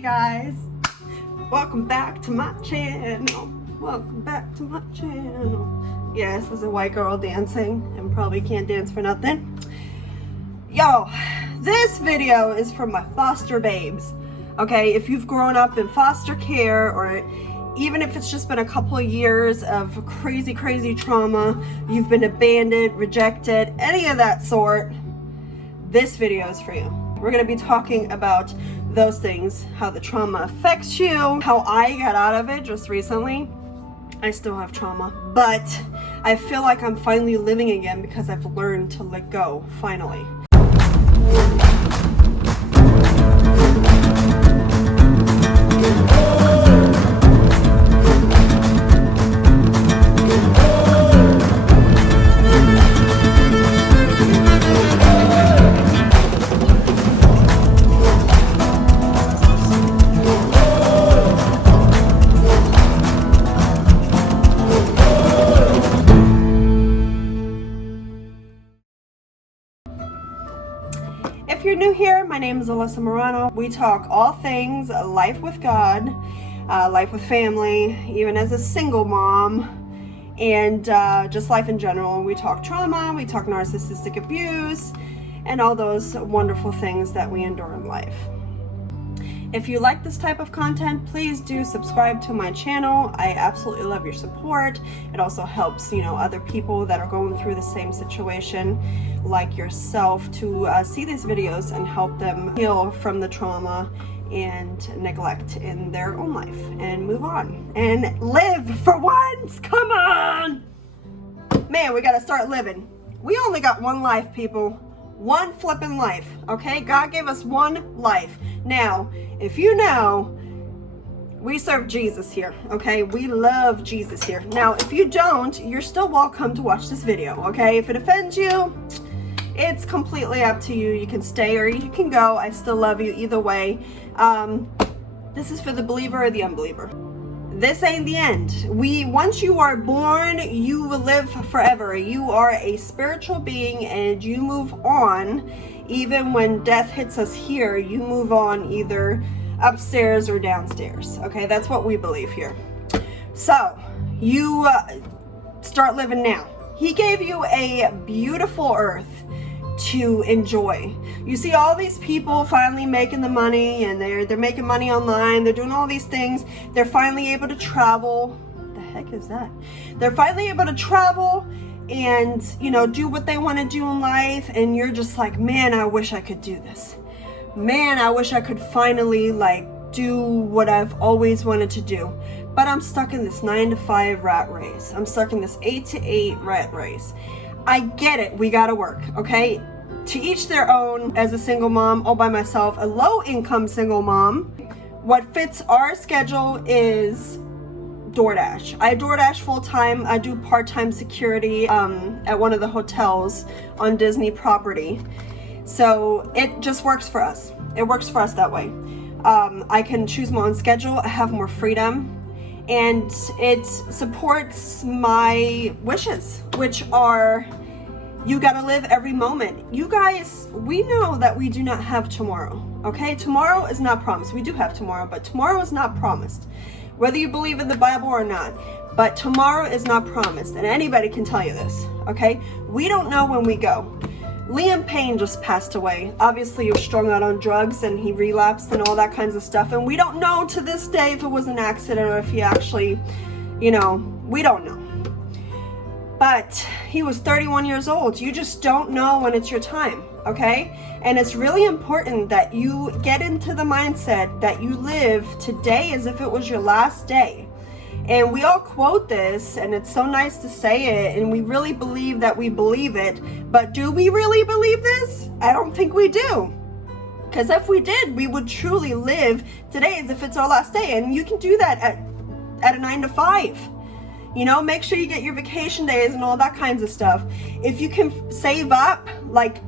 guys, welcome back to my channel. Welcome back to my channel. Yes, this is a white girl dancing and probably can't dance for nothing. Yo, this video is for my foster babes. Okay, if you've grown up in foster care, or even if it's just been a couple of years of crazy trauma, you've been abandoned, rejected, any of that sort, this video is for you. We're going to be talking about those things, how the trauma affects you, how I got out of it just recently. I still have trauma, but I feel like I'm finally living again because I've learned to let go, finally. If you're new here, my name is Alyssa Morano. We talk all things life with God, life with family, even as a single mom, and just life in general. We talk trauma, we talk narcissistic abuse, and all those wonderful things that we endure in life. If you like this type of content, please do subscribe to my channel. I absolutely love your support. It also helps, other people that are going through the same situation like yourself to see these videos and help them heal from the trauma and neglect in their own life and move on and live for once. Come on, man, we gotta start living. We only got one life, people. One flipping life, okay? God gave us one life. Now, if you know, we serve Jesus here, okay? We love Jesus here. Now, if you don't, you're still welcome to watch this video, okay? If it offends you, it's completely up to you. You can stay or you can go. I still love you either way. This is for the believer or the unbeliever. This ain't the end. Once you are born, you will live forever. You are a spiritual being and you move on. Even when death hits us here, you move on either upstairs or downstairs. Okay, that's what we believe here. So you start living now. He gave you a beautiful earth to enjoy. You see all these people finally making the money, and they're making money online, they're doing all these things, they're finally able to travel. What the heck is that? They're finally able to travel and do what they want to do in life, and you're just like, man, I wish I could do this. Man, I wish I could finally do what I've always wanted to do, but I'm stuck in this 9-to-5 rat race. I'm stuck in this 8-to-8 rat race. I get it, we gotta work, okay? To each their own. As a single mom all by myself, a low-income single mom, what fits our schedule is DoorDash. I DoorDash full-time. I do part-time security at one of the hotels on Disney property. So it just works for us. It works for us that way. I can choose my own schedule. I have more freedom. And it supports my wishes, which are, you gotta live every moment. You guys, we know that we do not have tomorrow, okay? Tomorrow is not promised. We do have tomorrow, but tomorrow is not promised. Whether you believe in the Bible or not, but tomorrow is not promised, and anybody can tell you this, okay? We don't know when we go. Liam Payne just passed away. Obviously, he was strung out on drugs and he relapsed and all that kinds of stuff. And we don't know to this day if it was an accident or if he actually, we don't know. But he was 31 years old. You just don't know when it's your time, okay? And it's really important that you get into the mindset that you live today as if it was your last day. And we all quote this, and it's so nice to say it, and we really believe that we believe it, but do we really believe this? I don't think we do. Because if we did, we would truly live today as if it's our last day, and you can do that at a 9-to-5. Make sure you get your vacation days and all that kinds of stuff. If you can save up,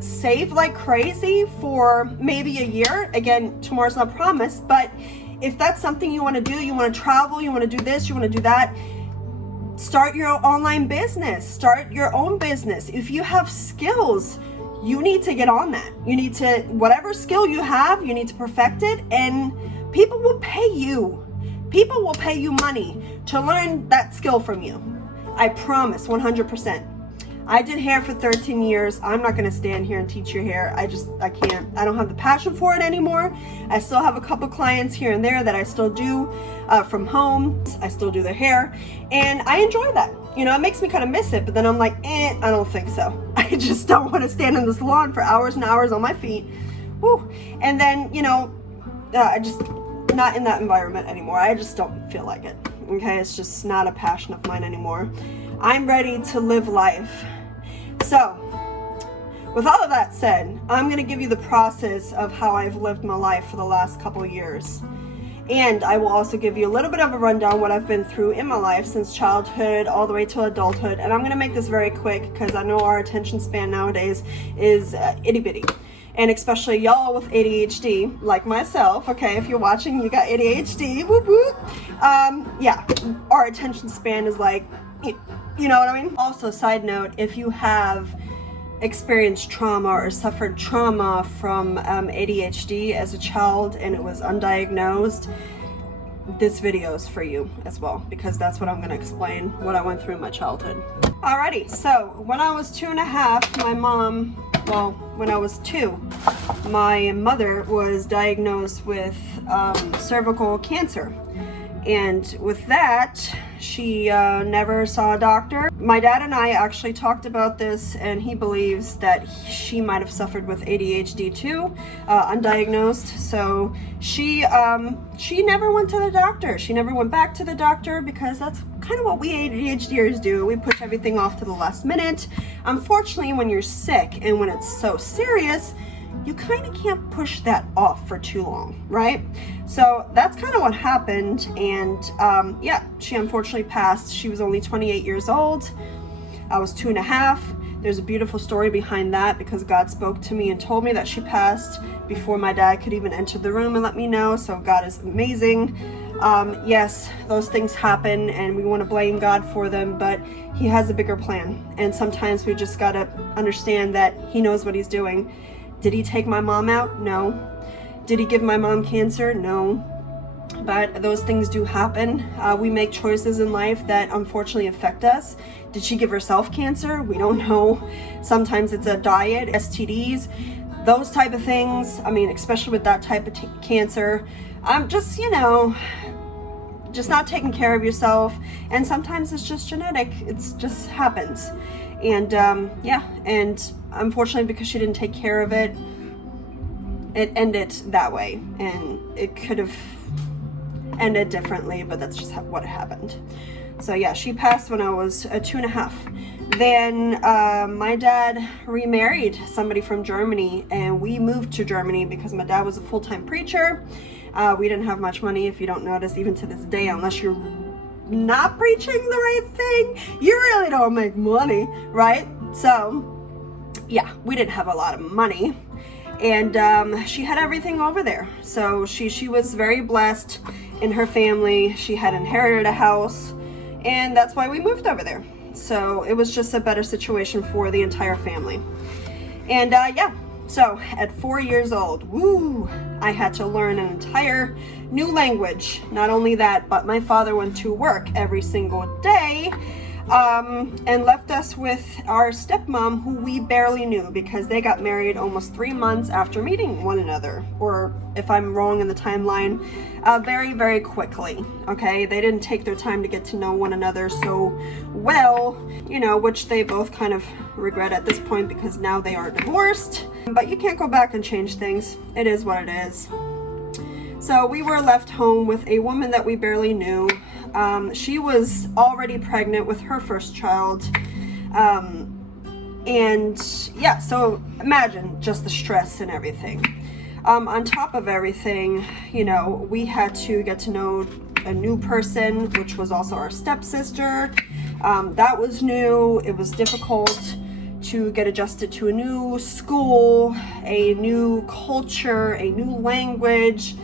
save like crazy for maybe a year, again, tomorrow's not promised, but if that's something you want to do, you want to travel, you want to do this, you want to do that, start your online business, start your own business. If you have skills, you need to get on that. You need to, whatever skill you have, you need to perfect it and People will pay you. People will pay you money to learn that skill from you. I promise, 100%. I did hair for 13 years. I'm not going to stand here and teach your hair. I can't. I don't have the passion for it anymore. I still have a couple clients here and there that I still do from home. I still do their hair, and I enjoy that. You know, it makes me kind of miss it, but then I'm like, I don't think so. I just don't want to stand in the salon for hours and hours on my feet. Woo. And then, you know, I just not in that environment anymore. I just don't feel like it. Okay, it's just not a passion of mine anymore. I'm ready to live life. So, with all of that said, I'm going to give you the process of how I've lived my life for the last couple years. And I will also give you a little bit of a rundown what I've been through in my life since childhood all the way to adulthood. And I'm going to make this very quick because I know our attention span nowadays is itty bitty. And especially y'all with ADHD, like myself, okay, if you're watching, you got ADHD, whoop whoop. Yeah, our attention span is like, you know what I mean? Also, side note, if you have experienced trauma or suffered trauma from ADHD as a child and it was undiagnosed, this video is for you as well, because that's what I'm going to explain, what I went through in my childhood. Alrighty, so when I was 2.5, when I was 2, my mother was diagnosed with cervical cancer. And with that, she never saw a doctor. My dad and I actually talked about this, and he believes that she might have suffered with ADHD too, undiagnosed. So she never went to the doctor. She never went back to the doctor because that's kind of what we ADHDers do. We push everything off to the last minute. Unfortunately, when you're sick and when it's so serious, you kind of can't push that off for too long, right? So that's kind of what happened. And yeah, she unfortunately passed. She was only 28 years old. I was 2.5. There's a beautiful story behind that because God spoke to me and told me that she passed before my dad could even enter the room and let me know. So God is amazing. Yes, those things happen and we want to blame God for them, but He has a bigger plan. And sometimes we just got to understand that He knows what He's doing. Did He take my mom out? No. Did He give my mom cancer? No. But those things do happen. We make choices in life that unfortunately affect us. Did she give herself cancer? We don't know. Sometimes it's a diet, STDs, those type of things. I mean, especially with that type of cancer. Just, you know, just not taking care of yourself. And sometimes it's just genetic. It just happens. And yeah, and unfortunately because she didn't take care of it, it ended that way. And it could have ended differently, but that's just what happened. So yeah, she passed when I was 2.5. Then my dad remarried somebody from Germany, and we moved to Germany because my dad was a full-time preacher. We didn't have much money, if you don't notice, even to this day, unless you're not preaching the right thing, you really don't make money, right? So yeah, we didn't have a lot of money. And she had everything over there. So she was very blessed in her family. She had inherited a house, and that's why we moved over there. So it was just a better situation for the entire family. And yeah, so at 4 years old, woo, I had to learn an entire new language. Not only that, but my father went to work every single day and left us with our stepmom, who we barely knew because they got married almost 3 months after meeting one another, or if I'm wrong in the timeline, very, very quickly. Okay, they didn't take their time to get to know one another so well, you know, which they both kind of regret at this point because now they are divorced. But you can't go back and change things. It is what it is. So we were left home with a woman that we barely knew. She was already pregnant with her first child. And yeah, so imagine just the stress and everything. On top of everything, you know, we had to get to know a new person, which was also our stepsister. That was new. It was difficult to get adjusted to a new school, a new culture, a new language,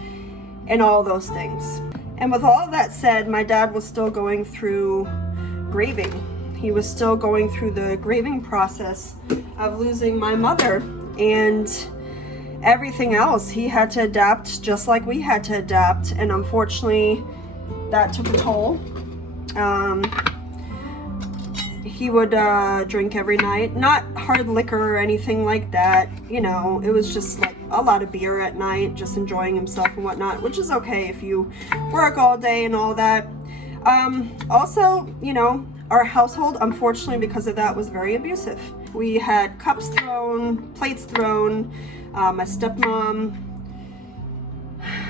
and all those things. And with all of that said, my dad was still going through grieving. He was still going through the grieving process of losing my mother. And everything else. He had to adapt just like we had to adapt, and unfortunately that took a toll. He would drink every night, not hard liquor or anything like that, you know, it was just like a lot of beer at night, just enjoying himself and whatnot, which is okay if you work all day and all that. Also, you know, our household, unfortunately, because of that, was very abusive. We had cups thrown, plates thrown. My stepmom,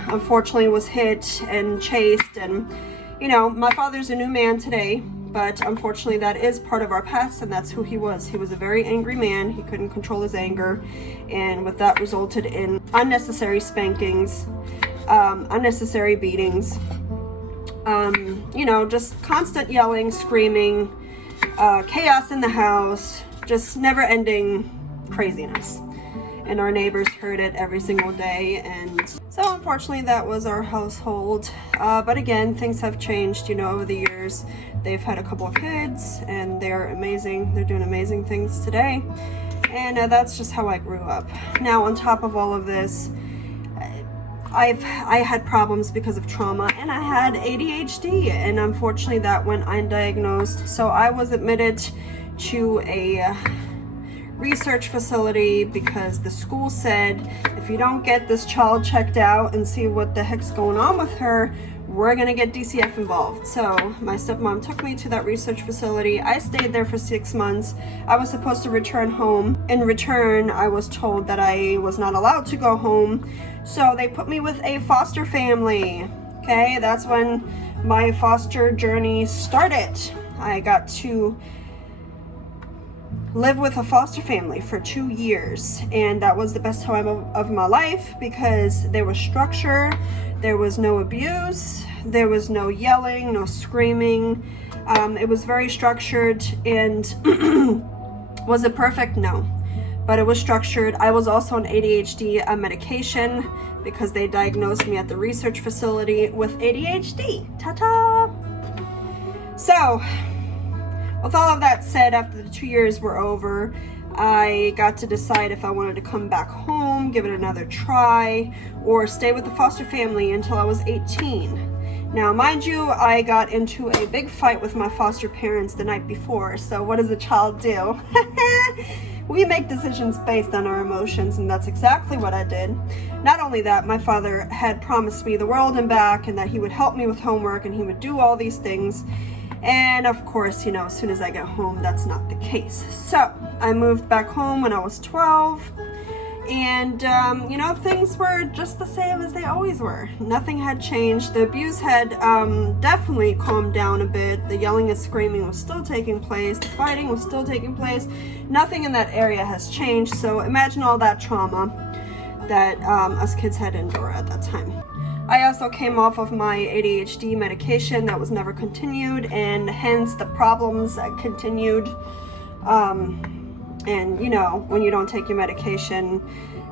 unfortunately, was hit and chased, and, you know, my father's a new man today. But unfortunately, that is part of our past, and that's who he was. He was a very angry man. He couldn't control his anger, and with that resulted in unnecessary spankings, unnecessary beatings, you know, just constant yelling, screaming, chaos in the house, just never-ending craziness. And our neighbors heard it every single day, and so unfortunately that was our household. But again, things have changed, you know, over the years. They've had a couple of kids, and they're amazing. They're doing amazing things today, and that's just how I grew up. Now, on top of all of this, I had problems because of trauma, and I had ADHD, and unfortunately that went undiagnosed. So I was admitted to a research facility because the school said, if you don't get this child checked out and see what the heck's going on with her, we're gonna get DCF involved. So my stepmom took me to that research facility. I stayed there for 6 months. I was supposed to return home. In return, I was told that I was not allowed to go home. So they put me with a foster family. Okay, that's when my foster journey started. I got to live with a foster family for 2 years, and that was the best time of my life because there was structure, there was no abuse, there was no yelling, no screaming. It was very structured, and was it perfect? No, but it was structured. I was also on ADHD medication because they diagnosed me at the research facility with ADHD. Ta-ta! So with all of that said, after the 2 years were over, I got to decide if I wanted to come back home, give it another try, or stay with the foster family until I was 18. Now, mind you, I got into a big fight with my foster parents the night before, so what does a child do? We make decisions based on our emotions, and that's exactly what I did. Not only that, my father had promised me the world and back, and that he would help me with homework, and he would do all these things. And of course, you know, as soon as I get home, that's not the case. So I moved back home when I was 12, and you know, things were just the same as they always were. Nothing had changed. The abuse had definitely calmed down a bit. The yelling and screaming was still taking place. The fighting was still taking place. Nothing in that area has changed. So imagine all that trauma that us kids had to endure at that time. I also came off of my ADHD medication that was never continued, and hence the problems continued. And you know, when you don't take your medication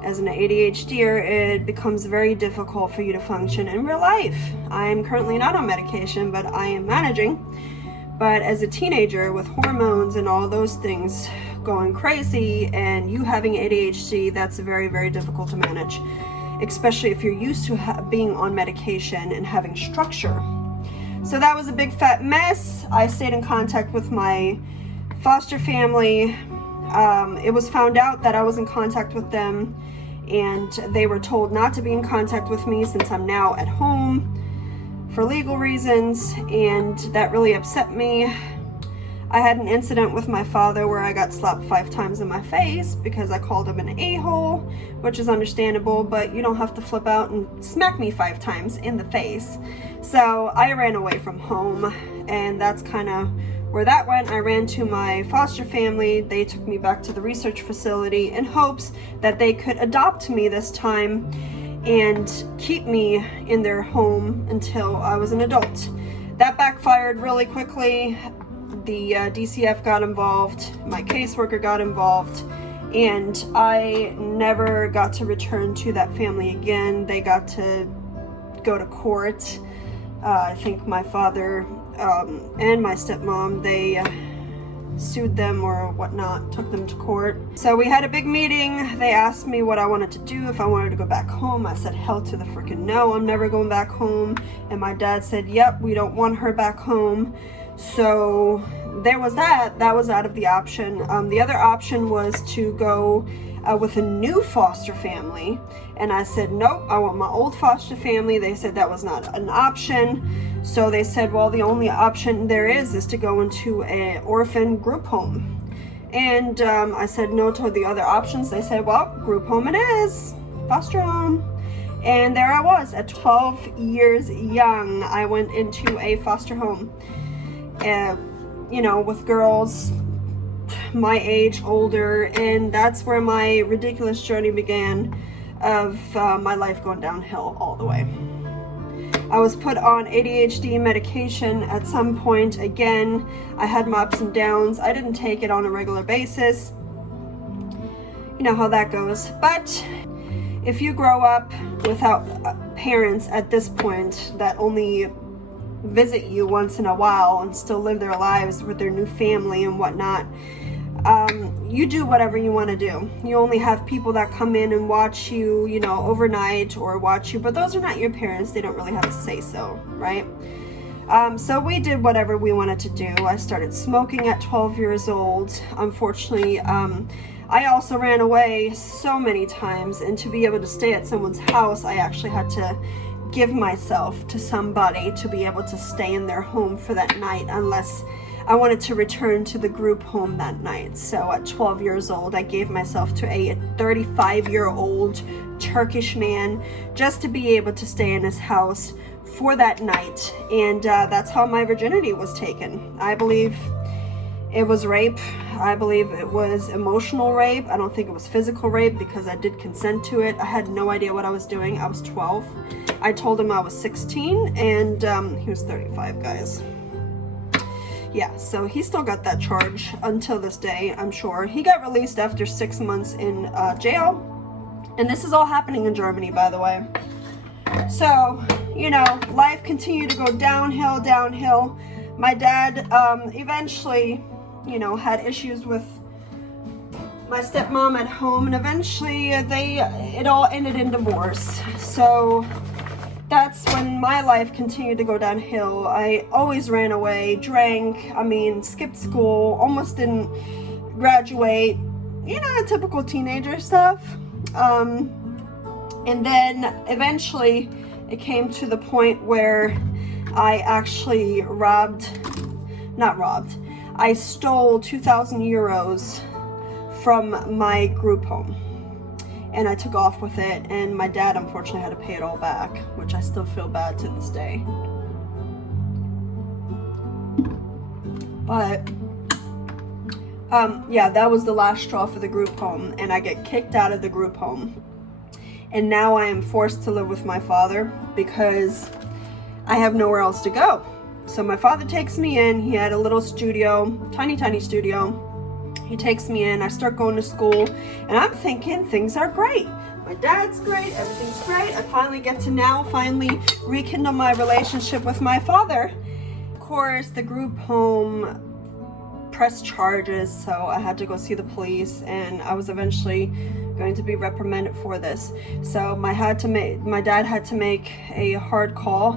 as an ADHDer, it becomes very difficult for you to function in real life. I am currently not on medication, but I am managing. But as a teenager with hormones and all those things going crazy, and you having ADHD, that's very, very difficult to manage, especially if you're used to being on medication and having structure. So that was a big fat mess. I stayed in contact with my foster family. It was found out that I was in contact with them, and they were told not to be in contact with me since I'm now at home for legal reasons, and that really upset me. I had an incident with my father where I got slapped 5 times in my face because I called him an a-hole, which is understandable, but you don't have to flip out and smack me 5 times in the face. So I ran away from home, and that's kind of where that went. I ran to my foster family. They took me back to the research facility in hopes that they could adopt me this time and keep me in their home until I was an adult. That backfired really quickly. The DCF got involved, my caseworker got involved, and I never got to return to that family again. They got to go to court. I think my father and my stepmom, sued them or whatnot, took them to court. So we had a big meeting. They asked me what I wanted to do, if I wanted to go back home. I said, hell to the freaking no, I'm never going back home. And my dad said, yep, we don't want her back home. So there was that. That was out of the option. The other option was to go with a new foster family. And I said, nope, I want my old foster family. They said that was not an option. So they said, well, the only option there is to go into an orphan group home. And I said no to the other options. They said, well, group home it is, foster home. And there I was at 12 years young. I went into a foster home, you know, with girls my age, older, and that's where my ridiculous journey began of my life going downhill all the way. I was put on ADHD medication at some point. Again, I had my ups and downs. I didn't take it on a regular basis. You know how that goes. But if you grow up without parents at this point that only visit you once in a while and still live their lives with their new family and whatnot, you do whatever you want to do. You only have people that come in and watch you, you know, overnight or watch you, but those are not your parents. They don't really have a say so, right? So we did whatever we wanted to do. I started smoking at 12 years old. Unfortunately, I also ran away so many times, and to be able to stay at someone's house, I actually had to give myself to somebody to be able to stay in their home for that night, unless I wanted to return to the group home that night. So at 12 years old, I gave myself to a 35-year-old Turkish man just to be able to stay in his house for that night. And that's how my virginity was taken. I believe it was rape. I believe it was emotional rape. I don't think it was physical rape because I did consent to it. I had no idea what I was doing. I was 12. I told him I was 16, and he was 35, guys. Yeah, so he still got that charge until this day, I'm sure. He got released after 6 months in jail. And this is all happening in Germany, by the way. So, you know, life continued to go downhill, downhill. My dad eventually, you know, had issues with my stepmom at home. And eventually it all ended in divorce. So that's when my life continued to go downhill. I always ran away, drank, skipped school, almost didn't graduate, you know, typical teenager stuff. And then eventually it came to the point where I actually I stole 2,000 euros from my group home. And I took off with it, and my dad unfortunately had to pay it all back, which I still feel bad to this day. But yeah, that was the last straw for the group home, and I get kicked out of the group home. And now I am forced to live with my father because I have nowhere else to go. So my father takes me in. He had a little studio, tiny studio. He takes me in, I start going to school, and I'm thinking things are great. My dad's great, everything's great. I finally get to rekindle my relationship with my father. Of course, the group home pressed charges, so I had to go see the police, and I was eventually going to be reprimanded for this. So my dad had to make a hard call,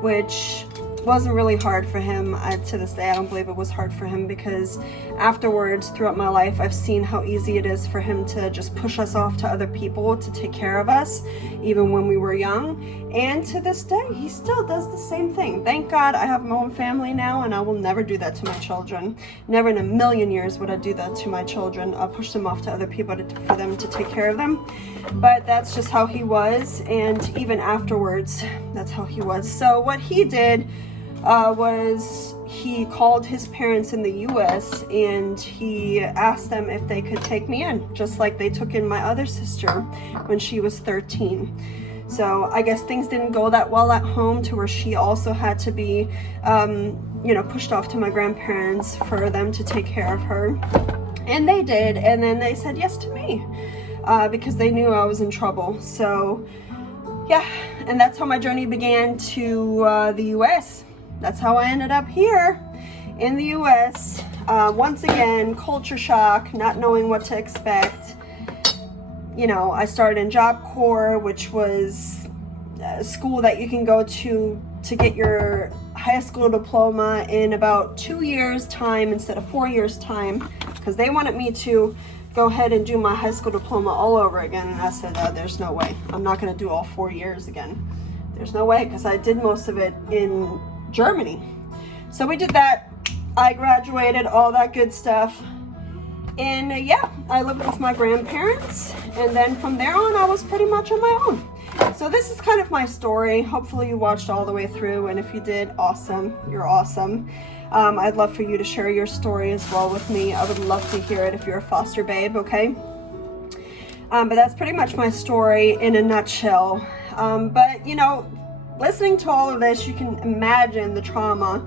which wasn't really hard for him. To this day, I don't believe it was hard for him, because afterwards, throughout my life, I've seen how easy it is for him to just push us off to other people to take care of us, even when we were young. And to this day, he still does the same thing. Thank God I have my own family now, and I will never do that to my children. Never in a million years would I do that to my children. I'll push them off to other people for them to take care of them. But that's just how he was, and even afterwards, that's how he was. So what he did was he called his parents in the US, and he asked them if they could take me in, just like they took in my other sister when she was 13. So I guess things didn't go that well at home, to where she also had to be pushed off to my grandparents for them to take care of her. And they did, and then they said yes to me because they knew I was in trouble. So yeah, and that's how my journey began to the US. That's how I ended up here. in the US. Once again, culture shock, not knowing what to expect. You know, I started in Job Corps, which was a school that you can go to get your high school diploma in about 2 years time instead of 4 years time, because they wanted me to go ahead and do my high school diploma all over again. And I said, there's no way. I'm not going to do all 4 years again. There's no way, because I did most of it in Germany. So we did that. I graduated, all that good stuff. And yeah, I lived with my grandparents. And then from there on, I was pretty much on my own. So this is kind of my story. Hopefully you watched all the way through. And if you did, awesome. You're awesome. I'd love for you to share your story as well with me. I would love to hear it if you're a foster babe, okay? But that's pretty much my story in a nutshell. But, you know, listening to all of this, you can imagine the trauma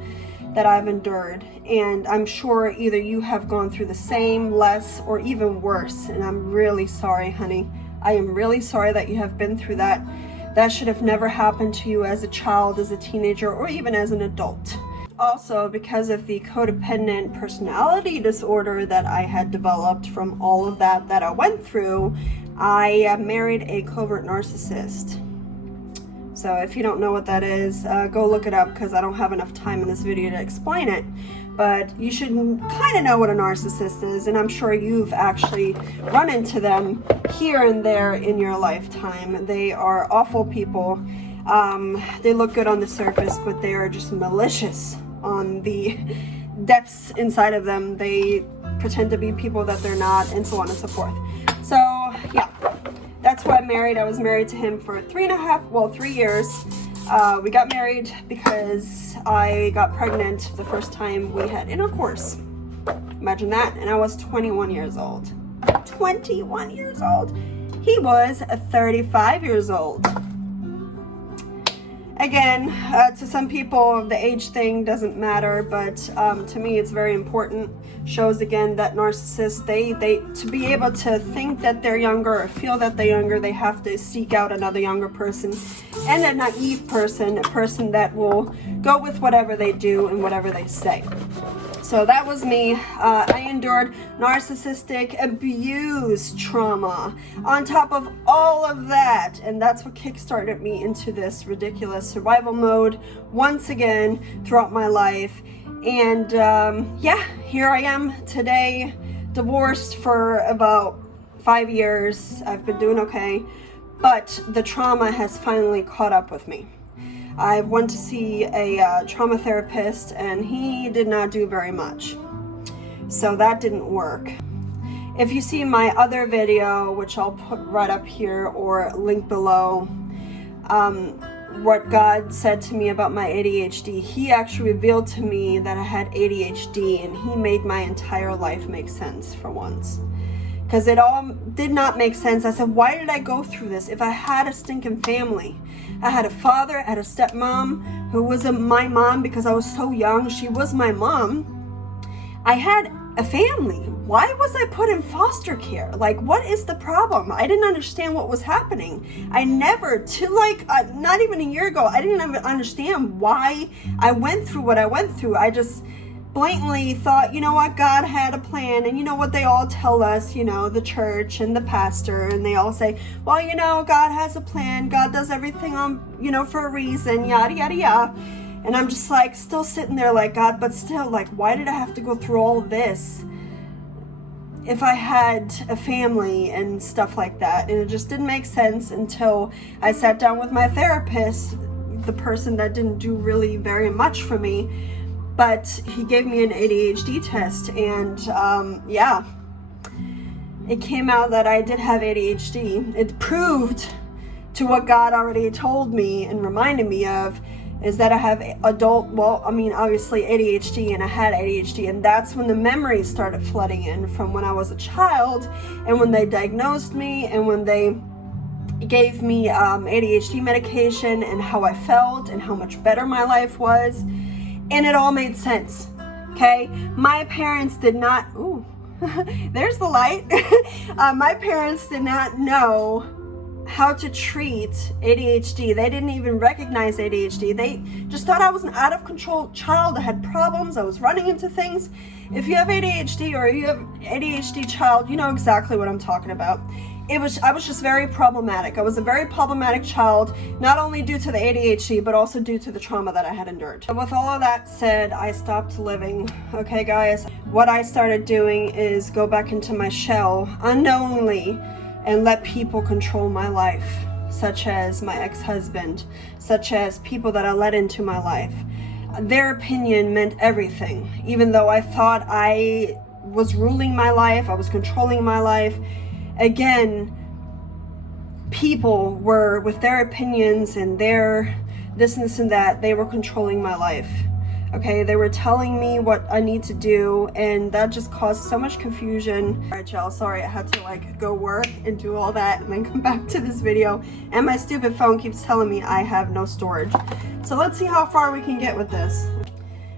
that I've endured. And I'm sure either you have gone through the same, less, or even worse. And I'm really sorry, honey. I am really sorry that you have been through that. That should have never happened to you as a child, as a teenager, or even as an adult. Also, because of the codependent personality disorder that I had developed from all of that I went through, I married a covert narcissist. So if you don't know what that is, go look it up, because I don't have enough time in this video to explain it. But you should kind of know what a narcissist is, and I'm sure you've actually run into them here and there in your lifetime. They are awful people. They look good on the surface, but they are just malicious on the depths inside of them. They pretend to be people that they're not, and so on and so forth. So yeah, that's why I married. I was married to him for 3 years. We got married because I got pregnant the first time we had intercourse. Imagine that. And I was 21 years old. 21 years old. He was 35 years old. Again, to some people, the age thing doesn't matter, but to me, it's very important. Shows again that narcissists, they to be able to think that they're younger or feel that they're younger, they have to seek out another younger person, and a naive person, a person that will go with whatever they do and whatever they say. So that was me. I endured narcissistic abuse trauma on top of all of that. And that's what kickstarted me into this ridiculous survival mode once again throughout my life. And yeah, here I am today, divorced for about 5 years. I've been doing okay, but the trauma has finally caught up with me. I went to see a trauma therapist, and he did not do very much. So that didn't work. If you see my other video, which I'll put right up here or link below, what God said to me about my ADHD, he actually revealed to me that I had ADHD, and he made my entire life make sense for once. Because it all did not make sense. I said, why did I go through this? If I had a stinking family, I had a father, I had a stepmom who wasn't my mom because I was so young. She was my mom. I had a family. Why was I put in foster care? Like, what is the problem? I didn't understand what was happening. I never, till like not even a year ago, I didn't even understand why I went through what I went through. I just blatantly thought, you know what, God had a plan. And you know what they all tell us, you know, the church and the pastor, and they all say, well, you know, God has a plan. God does everything on, you know, for a reason, yada, yada, yada. And I'm just like, still sitting there like, God, but still, like, why did I have to go through all of this if I had a family and stuff like that? And it just didn't make sense until I sat down with my therapist, the person that didn't do really very much for me. But he gave me an ADHD test, and yeah, it came out that I did have ADHD. It proved to what God already told me and reminded me of, is that I have obviously ADHD, and I had ADHD, and that's when the memories started flooding in from when I was a child, and when they diagnosed me, and when they gave me ADHD medication, and how I felt, and how much better my life was. And it all made sense, okay? My parents did not, ooh, there's the light. My parents did not know how to treat ADHD. They didn't even recognize ADHD. They just thought I was an out of control child. I had problems. I was running into things. If you have ADHD or you have ADHD child, you know exactly what I'm talking about. I was just very problematic. I was a very problematic child, not only due to the ADHD, but also due to the trauma that I had endured. With all of that said, I stopped living. Okay, guys, what I started doing is go back into my shell unknowingly and let people control my life, such as my ex-husband, such as people that I let into my life. Their opinion meant everything. Even though I thought I was ruling my life, I was controlling my life, again, people were, with their opinions and their this and that, they were controlling my life. Okay, they were telling me what I need to do, and that just caused so much confusion. All right, y'all, sorry I had to like go work and do all that and then come back to this video, and my stupid phone keeps telling me I have no storage. So let's see how far we can get with this.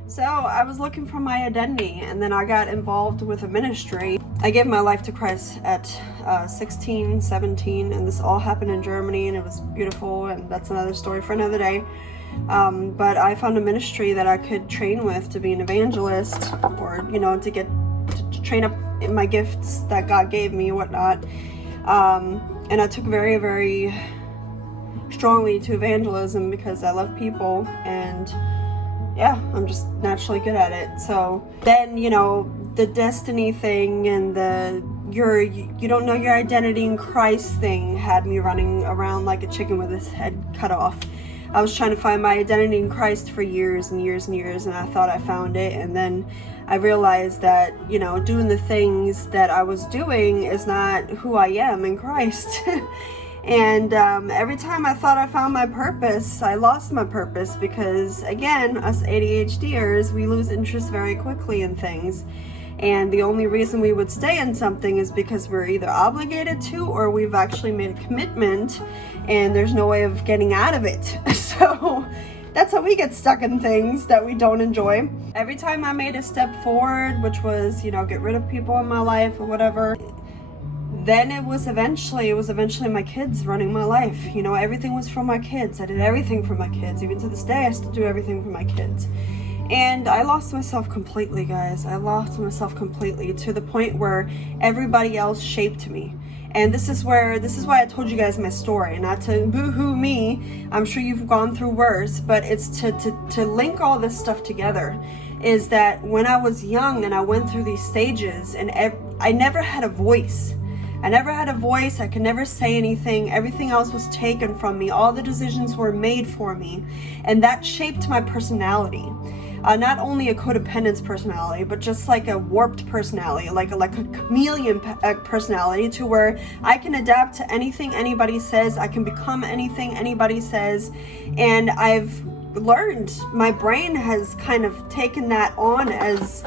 So I was looking for my identity, and then I got involved with a ministry. I gave my life to Christ at 16, 17, and this all happened in Germany, and it was beautiful, and that's another story for another day. But I found a ministry that I could train with to be an evangelist, or, you know, to train up in my gifts that God gave me and whatnot. And I took very, very strongly to evangelism because I love people, and yeah, I'm just naturally good at it. So then, you know, the destiny thing and the you don't know your identity in Christ thing had me running around like a chicken with his head cut off. I was trying to find my identity in Christ for years and years and years, and I thought I found it, and then I realized that, you know, doing the things that I was doing is not who I am in Christ. And every time I thought I found my purpose, I lost my purpose, because again, us ADHDers, we lose interest very quickly in things. And the only reason we would stay in something is because we're either obligated to, or we've actually made a commitment and there's no way of getting out of it. So that's how we get stuck in things that we don't enjoy. Every time I made a step forward, which was, you know, get rid of people in my life or whatever, then it was eventually my kids running my life. You know, everything was for my kids. I did everything for my kids. Even to this day, I still do everything for my kids. And I lost myself completely, guys. I lost myself completely, to the point where everybody else shaped me. And this is why I told you guys my story, not to boo-hoo me. I'm sure you've gone through worse, but it's to link all this stuff together. Is that when I was young and I went through these stages, and I never had a voice. I never had a voice. I could never say anything. Everything else was taken from me. All the decisions were made for me. And that shaped my personality. Not only a codependence personality, but just like a warped personality, like a chameleon personality, to where I can adapt to anything anybody says. I can become anything anybody says. And I've learned, my brain has kind of taken that on as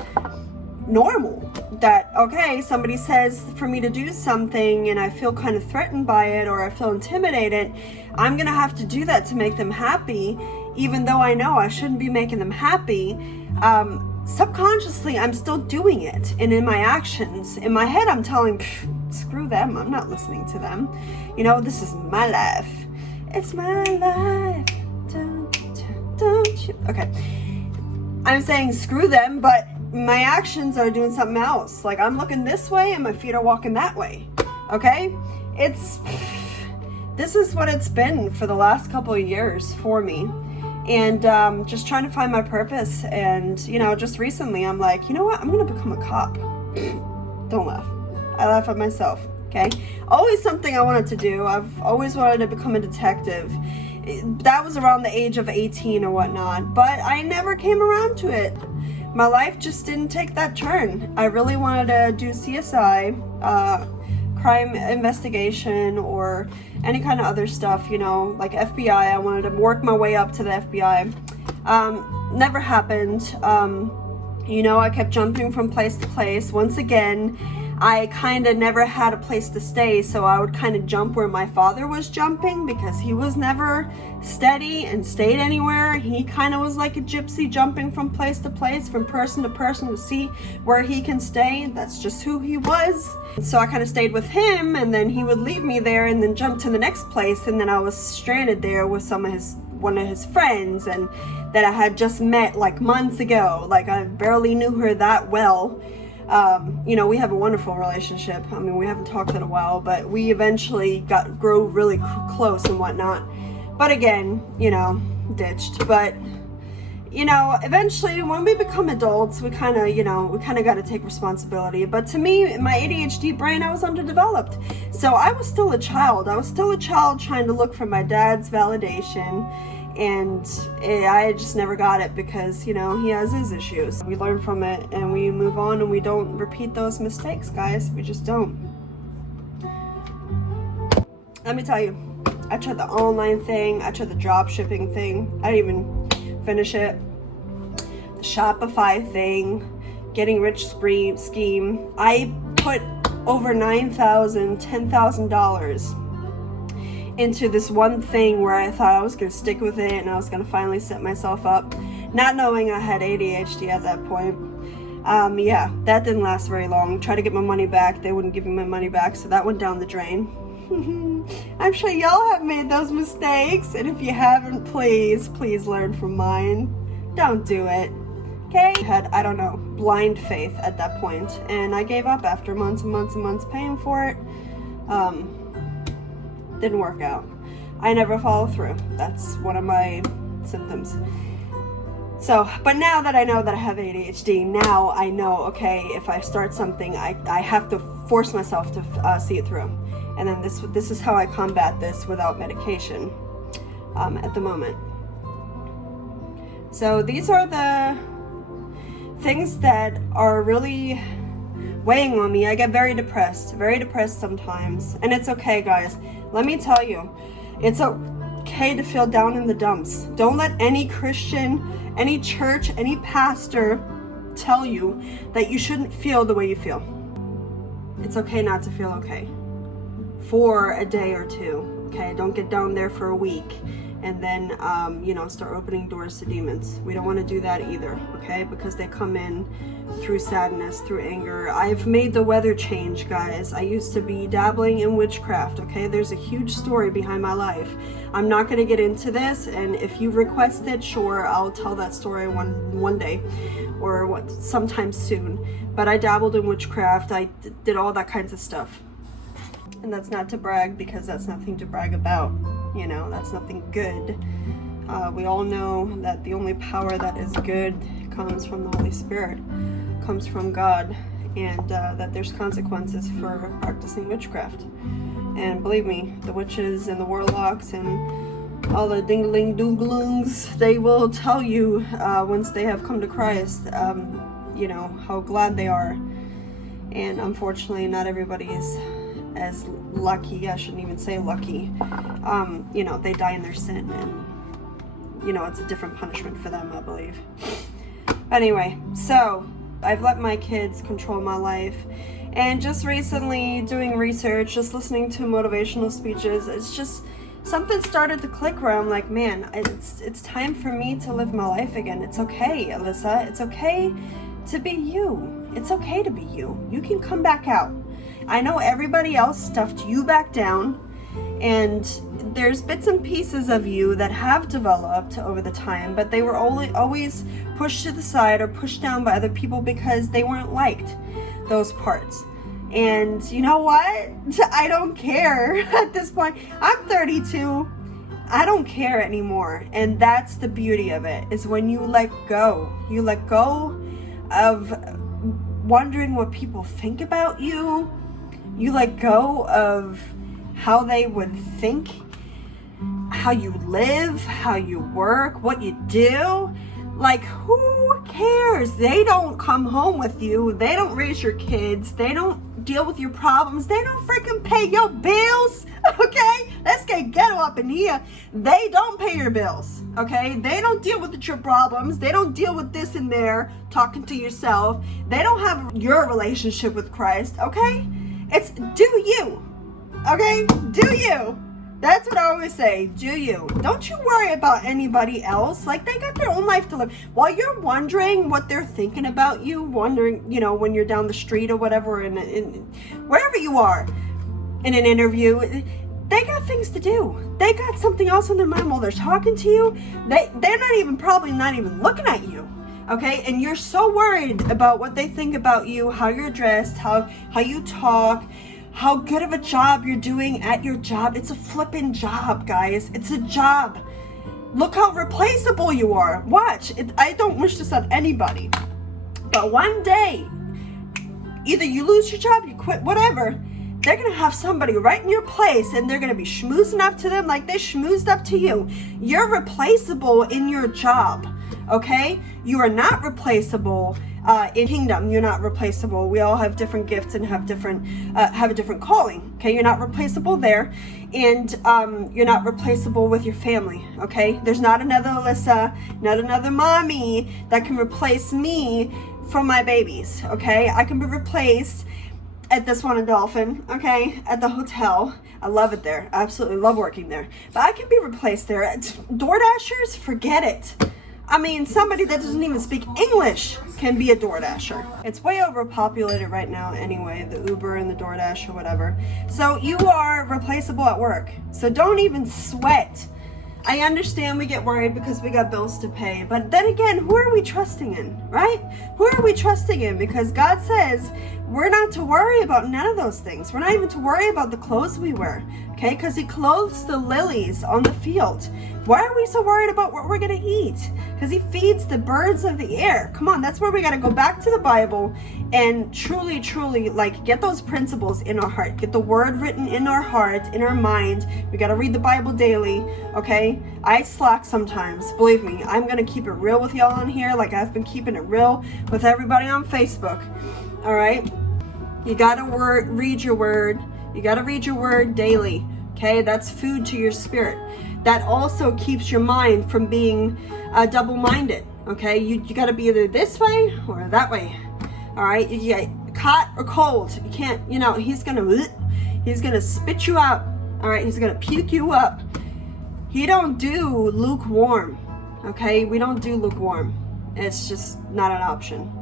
normal. That, okay, somebody says for me to do something and I feel kind of threatened by it, or I feel intimidated, I'm gonna have to do that to make them happy, even though I know I shouldn't be making them happy. Subconsciously, I'm still doing it, and in my actions, in my head, I'm telling, screw them, I'm not listening to them. You know, this is my life. It's my life. Don't you? Okay, I'm saying screw them, but my actions are doing something else. Like, I'm looking this way and my feet are walking that way. Okay? This is what it's been for the last couple of years for me. And just trying to find my purpose. And, you know, just recently I'm like, you know what? I'm going to become a cop. Don't laugh. I laugh at myself. Okay? Always something I wanted to do. I've always wanted to become a detective. That was around the age of 18 or whatnot. But I never came around to it. My life just didn't take that turn. I really wanted to do CSI, crime investigation, or any kind of other stuff, you know, like FBI. I wanted to work my way up to the FBI. Never happened. You know, I kept jumping from place to place. Once again, I kind of never had a place to stay, so I would kind of jump where my father was jumping because he was never steady and stayed anywhere. He kind of was like a gypsy, jumping from place to place, from person to person to see where he can stay. That's just who he was. So I kind of stayed with him, and then he would leave me there and then jump to the next place, and then I was stranded there with one of his friends, and that I had just met like months ago. Like, I barely knew her that well. You know, we have a wonderful relationship. I mean, we haven't talked in a while, but we eventually grew really close and whatnot. But again, you know, ditched. But, you know, eventually when we become adults, we kind of got to take responsibility. But to me, my ADHD brain, I was underdeveloped. So I was still a child. I was still a child trying to look for my dad's validation. And I just never got it because, you know, he has his issues. We learn from it and we move on, and we don't repeat those mistakes, guys. We just don't. Let me tell you, I tried the online thing. I tried the drop shipping thing. I didn't even finish it. The Shopify thing, getting rich scheme. I put over $9,000, $10,000 into this one thing where I thought I was going to stick with it and I was going to finally set myself up, not knowing I had ADHD at that point. Yeah, that didn't last very long. Tried to get my money back. They wouldn't give me my money back, so that went down the drain. I'm sure y'all have made those mistakes, and if you haven't, please learn from mine. Don't do it. Okay? I had, I don't know, blind faith at that point, and I gave up after months and months and months paying for it. Didn't work out. I never follow through. That's one of my symptoms. So, but now that I know that I have ADHD, now I know, okay, if I start something, I have to force myself to see it through. And then this is how I combat this without medication at the moment. So these are the things that are really weighing on me. I get very depressed sometimes. And it's okay, guys. Let me tell you, it's okay to feel down in the dumps. Don't let any Christian, any church, any pastor tell you that you shouldn't feel the way you feel. It's okay not to feel okay for a day or two, okay? Don't get down there for a week and then, start opening doors to demons. We don't want to do that either, okay? Because they come in through sadness, through anger. I've made the weather change, guys. I used to be dabbling in witchcraft, okay? There's a huge story behind my life. I'm not going to get into this, and if you request it, sure, I'll tell that story one day or sometime soon. But I dabbled in witchcraft. I did all that kinds of stuff. And that's not to brag, because that's nothing to brag about. You know, that's nothing good. We all know that the only power that is good comes from the Holy Spirit, comes from God, and that there's consequences for practicing witchcraft. And believe me, the witches and the warlocks and all the ding-a-ling-doongalungs, they will tell you once they have come to Christ, how glad they are. And unfortunately, not everybody is as lucky. I shouldn't even say lucky. They die in their sin, and it's a different punishment for them, I believe. Anyway, so I've let my kids control my life, and just recently doing research, just listening to motivational speeches, it's just something started to click where I'm like, man, it's time for me to live my life again. It's okay, Alyssa. It's okay to be you. It's okay to be you. You can come back out. I know everybody else stuffed you back down, and there's bits and pieces of you that have developed over the time, but they were always pushed to the side or pushed down by other people because they weren't liked, those parts. And you know what? I don't care at this point. I'm 32. I don't care anymore. And that's the beauty of it, is when you let go. You let go of wondering what people think about you. You let go of how they would think, how you live, how you work, what you do. Like, who cares? They don't come home with you. They don't raise your kids. They don't deal with your problems. They don't freaking pay your bills. Okay, let's get ghetto up in here. They don't pay your bills. Okay, they don't deal with your problems. They don't deal with this and there, talking to yourself. They don't have your relationship with Christ. Okay, it's do you. Okay, do you. That's what I always say. Do you. Don't you worry about anybody else. Like, they got their own life to live. While you're wondering what they're thinking about you, wondering, you know, when you're down the street or whatever, in wherever you are, in an interview, they got things to do. They got something else on their mind while they're talking to you. They're probably not even looking at you. Okay, and you're so worried about what they think about you, how you're dressed, how you talk, how good of a job you're doing at your job. It's a flipping job, guys. It's a job. Look how replaceable you are. Watch. I don't wish this on anybody. But one day, either you lose your job, you quit, whatever, they're going to have somebody right in your place, and they're going to be schmoozing up to them like they schmoozed up to you. You're replaceable in your job, okay? You are not replaceable in kingdom. You're not replaceable. We all have different gifts and have a different calling. Okay, you're not replaceable there, and you're not replaceable with your family. Okay, there's not another Alyssa, not another mommy that can replace me from my babies. Okay, I can be replaced at this one in Dolphin. Okay, at the hotel. I love it there. I absolutely love working there. But I can be replaced there. DoorDashers, forget it. I mean, somebody that doesn't even speak English can be a DoorDasher. It's way overpopulated right now anyway, the Uber and the DoorDash or whatever. So you are replaceable at work. So don't even sweat. I understand we get worried because we got bills to pay. But then again, who are we trusting in, right? Who are we trusting in? Because God says we're not to worry about none of those things. We're not even to worry about the clothes we wear, okay? Because He clothes the lilies on the field. Why are we so worried about what we're going to eat? Because He feeds the birds of the air. Come on, that's where we got to go back to the Bible and truly, truly, like, get those principles in our heart. Get the word written in our heart, in our mind. We got to read the Bible daily, okay? I slack sometimes. Believe me, I'm going to keep it real with y'all on here, like I've been keeping it real with everybody on Facebook, all right? You got to read your word. You got to read your word daily, okay? That's food to your spirit. That also keeps your mind from being double-minded, okay? You got to be either this way or that way, all right? You get hot or cold. You can't, you know, he's gonna spit you out, all right? He's gonna puke you up. He don't do lukewarm, okay? We don't do lukewarm. It's just not an option,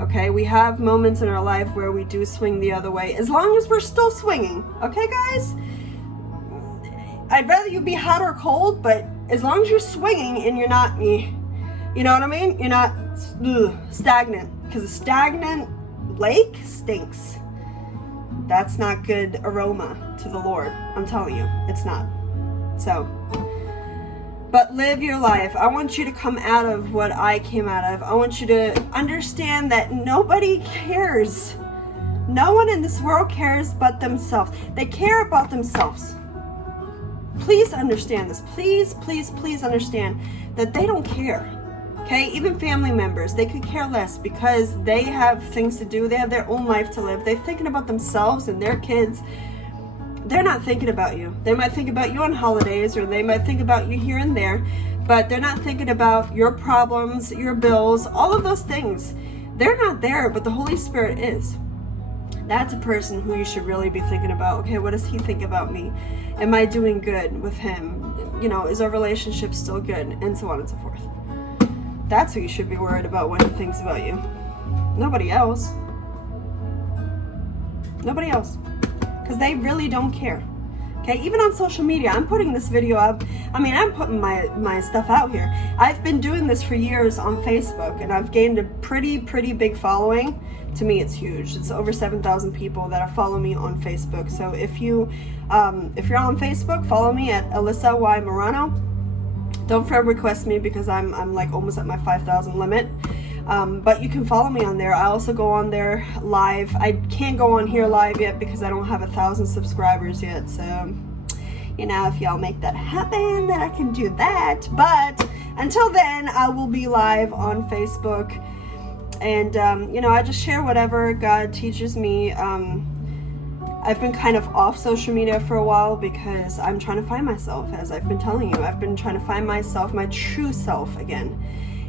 okay? We have moments in our life where we do swing the other way, as long as we're still swinging, okay, guys? I'd rather you be hot or cold, but as long as you're swinging and you're not, you know what I mean? You're not stagnant, because a stagnant lake stinks. That's not good aroma to the Lord. I'm telling you, it's not. So, but live your life. I want you to come out of what I came out of. I want you to understand that nobody cares. No one in this world cares but themselves. They care about themselves. Please understand this. Please, please, please understand that they don't care. Okay? Even family members, they could care less because they have things to do. They have their own life to live. They're thinking about themselves and their kids. They're not thinking about you. They might think about you on holidays, or they might think about you here and there, but they're not thinking about your problems, your bills, all of those things. They're not there, but the Holy Spirit is. That's a person who you should really be thinking about. Okay, what does He think about me? Am I doing good with Him? You know, is our relationship still good? And so on and so forth. That's who you should be worried about when He thinks about you. Nobody else. Nobody else. Because they really don't care. Okay, even on social media, I'm putting this video up. I mean, I'm putting my stuff out here. I've been doing this for years on Facebook, and I've gained a pretty big following. To me, it's huge. It's over 7,000 people that follow me on Facebook. So if you're on Facebook, follow me at Alyssa Y. Morano. Don't friend request me because I'm like almost at my 5,000 limit. But you can follow me on there. I also go on there live. I can't go on here live yet because I don't have 1,000 subscribers yet. So, you know, if y'all make that happen, then I can do that. But until then, I will be live on Facebook. And, you know, I just share whatever God teaches me I've been kind of off social media for a while because I'm trying to find myself, as I've been telling you. I've been trying to find myself, my true self again.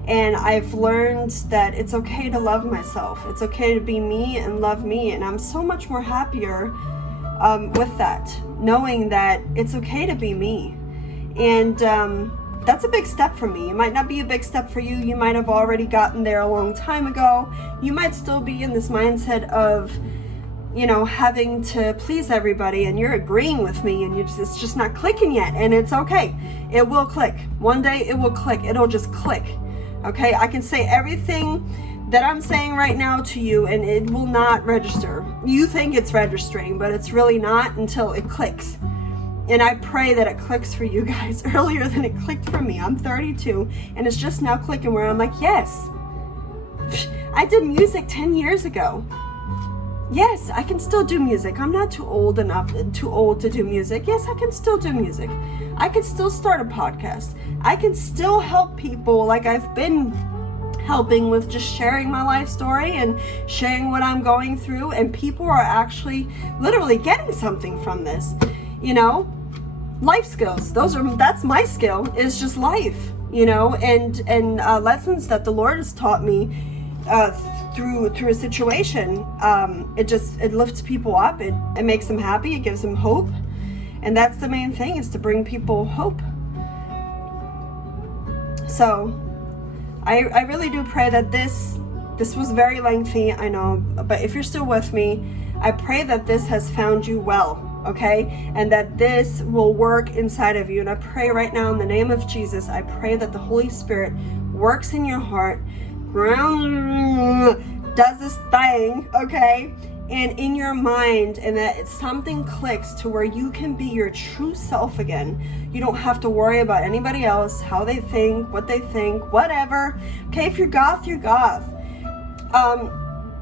And I've learned that it's okay to love myself. It's okay to be me and love me. And I'm so much more happier with that, knowing that it's okay to be me. And that's a big step for me. It might not be a big step for you. You might have already gotten there a long time ago. You might still be in this mindset of, you know, having to please everybody, and you're agreeing with me, and it's just not clicking yet. And it's okay. It will click. One day it will click. It'll just click. Okay, I can say everything that I'm saying right now to you and it will not register. You think it's registering, but it's really not until it clicks. And I pray that it clicks for you guys earlier than it clicked for me. I'm 32 and it's just now clicking where I'm like, yes, I did music 10 years ago. Yes, I can still do music. I'm not too old to do music. Yes, I can still do music. I can still start a podcast. I can still help people like I've been helping with just sharing my life story and sharing what I'm going through. And people are actually literally getting something from this, you know, life skills. That's my skill, is just life, you know, and lessons that the Lord has taught me through a situation. It lifts people up. It makes them happy. It gives them hope. And that's the main thing, is to bring people hope. So I really do pray that this was very lengthy, I know, but if you're still with me, I pray that this has found you well, okay? And that this will work inside of you. And I pray right now in the name of Jesus, I pray that the Holy Spirit works in your heart, does this thing, okay? And in your mind, and that something clicks to where you can be your true self again. You don't have to worry about anybody else, how they think, what they think, whatever. Okay, if you're goth, you're goth.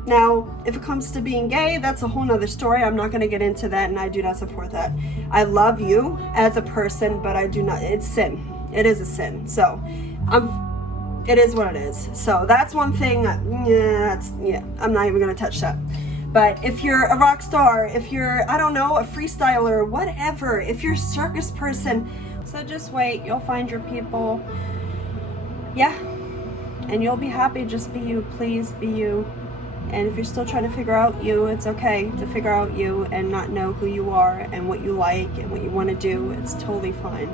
Now, if it comes to being gay, that's a whole nother story. I'm not going to get into that, and I do not support that. I love you as a person, but I do not. It's sin. It is a sin. So, it is what it is. So that's one thing. I'm not even going to touch that. But if you're a rock star, if you're, I don't know, a freestyler, whatever, if you're a circus person, so just wait, you'll find your people. Yeah. And you'll be happy. Just be you. Please be you. And if you're still trying to figure out you, it's okay to figure out you and not know who you are and what you like and what you want to do. It's totally fine.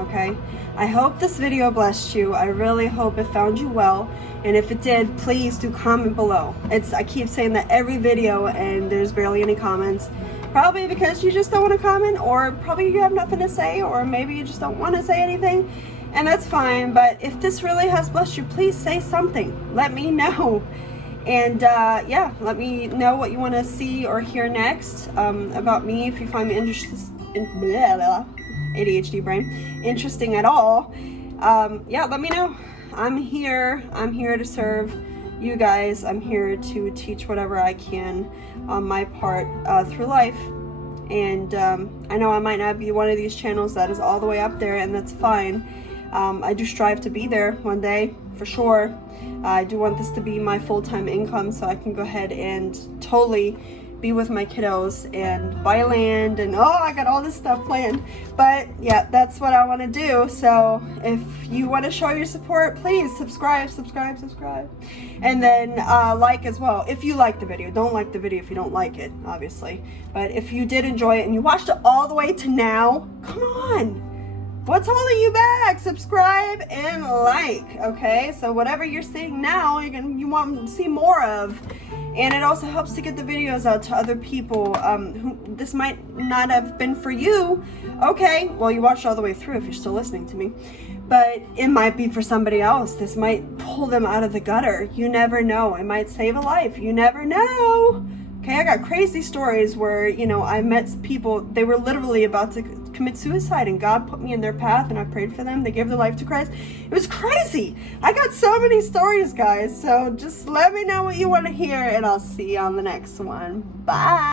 Okay? I hope this video blessed you. I really hope it found you well. And if it did, please do comment below. I keep saying that every video and there's barely any comments. Probably because you just don't want to comment, or probably you have nothing to say, or maybe you just don't want to say anything. And that's fine. But if this really has blessed you, please say something. Let me know. And yeah, let me know what you want to see or hear next about me. If you find me ADHD brain interesting at all, yeah, let me know. I'm here to serve you guys. I'm here to teach whatever I can on my part through life. And I know I might not be one of these channels that is all the way up there, and that's fine. I do strive to be there one day, for sure. I do want this to be my full-time income, so I can go ahead and totally be with my kiddos and buy land, and I got all this stuff planned. But yeah, that's what I want to do. So if you want to show your support, please subscribe, and then like as well if you like the video. Don't like the video if you don't like it, obviously, but if you did enjoy it and you watched it all the way to now, come on, what's holding you back? Subscribe and like, okay? So whatever you're seeing now, you want to see more of. And it also helps to get the videos out to other people who this might not have been for you. Okay, well, you watched all the way through if you're still listening to me. But it might be for somebody else. This might pull them out of the gutter. You never know. It might save a life. You never know. Okay, I got crazy stories where, I met people, they were literally about to commit suicide, and God put me in their path, and I prayed for them. They gave their life to Christ. It was crazy. I got so many stories, guys. So just let me know what you want to hear, and I'll see you on the next one. Bye.